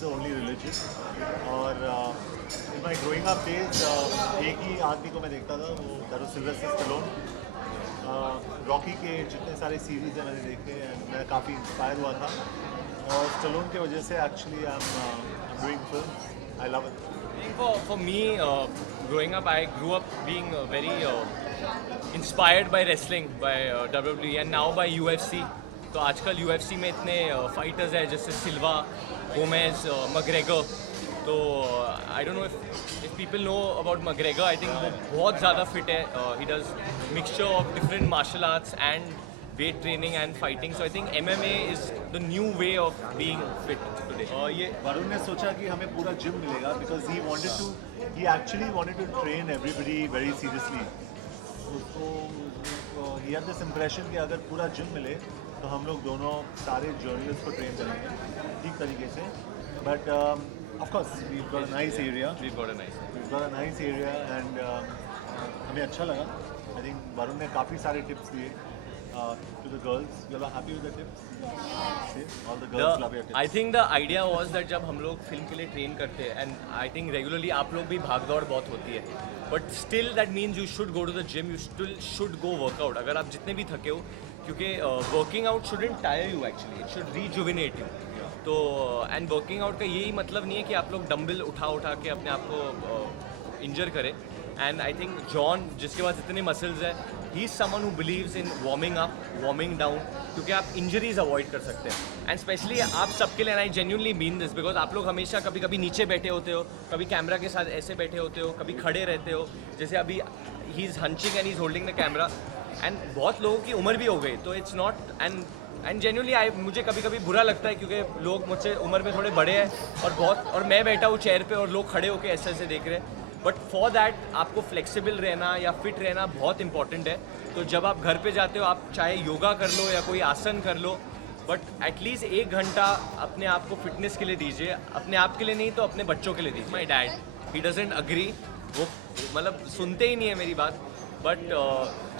Is the only religion. और इन माई growing up days एक ही आदमी को मैं देखता था, वो that was Sylvester Stallone. Rocky के जितने सारे सीरीज़ हैं मैंने देखे and मैं काफ़ी इंस्पायर हुआ था, और स्टैलोन की वजह से actually I am doing film. I love it. For me, growing up, I grew up being very inspired by wrestling, by WWE, and now by UFC. तो आजकल UFC में इतने फाइटर्स हैं जैसे सिल्वा, गोमेज, मग्रेगर। तो I don't know if people know about McGregor. I think वो बहुत ज़्यादा फिट है। He does mixture of different martial arts and weight training and fighting. So I think MMA is the new way of being fit today. ये वरुण ने सोचा कि हमें पूरा जिम मिलेगा, because he actually wanted to train everybody very seriously. उसको ही had this impression कि अगर पूरा जिम मिले तो हम लोग दोनों सारे जर्नलिस्ट को ट्रेन करेंगे ठीक तरीके से। But of course we got a nice area, and हमें अच्छा लगा। आई थिंक वरुण ने काफ़ी सारे टिप्स दिए to the girls. You are happy with the tips? All the girls love your tips. I think the idea was that जब हम लोग फिल्म के लिए ट्रेन करते हैं, and I think regularly आप लोग भी भाग दौड़ बहुत होती है, but still that means you should go to the gym, you still should go workout अगर आप जितने भी थके हो, क्योंकि working out shouldn't tire you actually, it should rejuvenate you. तो and working out का यही मतलब नहीं है कि आप लोग डंबल उठा के अपने आप को इंजर करें। एंड आई थिंक जॉन, जिसके पास इतने मसल्स हैं, he is someone who believes in warming up, warming down, क्योंकि आप इंजरीज अवॉइड कर सकते हैं। एंड स्पेशली आप सबके लिए, I genuinely mean this, because आप लोग हमेशा कभी कभी नीचे बैठे होते हो, कभी कैमरा के साथ ऐसे बैठे होते हो, कभी खड़े रहते हो, जैसे अभी he is hunching and he is holding the camera. And बहुत लोगों की उम्र भी हो गई, तो इट्स नॉट एंड जेन्युइनली मुझे कभी कभी बुरा लगता है, क्योंकि लोग मुझसे उम्र में थोड़े बड़े हैं और मैं बैठा हूँ चेयर पे और लोग खड़े होकर ऐसे ऐसे देख रहे हैं। बट फॉर दैट आपको फ्लेक्सिबल रहना या फिट रहना बहुत इंपॉर्टेंट है। तो जब आप घर पे जाते हो, आप चाहे योगा कर लो या कोई आसन कर लो, बट एटलीस्ट 1 घंटा अपने आप को फिटनेस के लिए दीजिए। अपने आप के लिए नहीं तो अपने बच्चों के लिए दीजिए। My dad, he doesn't agree, वो मतलब सुनते ही नहीं है मेरी बात। बट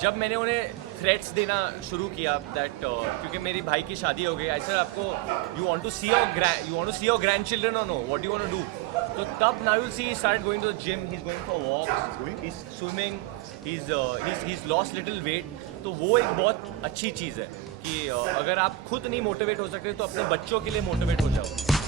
जब मैंने उन्हें थ्रेट्स देना शुरू किया दैट क्योंकि मेरी भाई की शादी हो गई, आई सर आपको you want to see your grandchildren और know what you want to do, तो तब now will see he start going to the gym, he is going for walks, he is swimming, he is lost little weight. तो वो एक बहुत अच्छी चीज़ है कि अगर आप खुद नहीं मोटिवेट हो सकते तो अपने बच्चों के लिए मोटिवेट हो जाओ।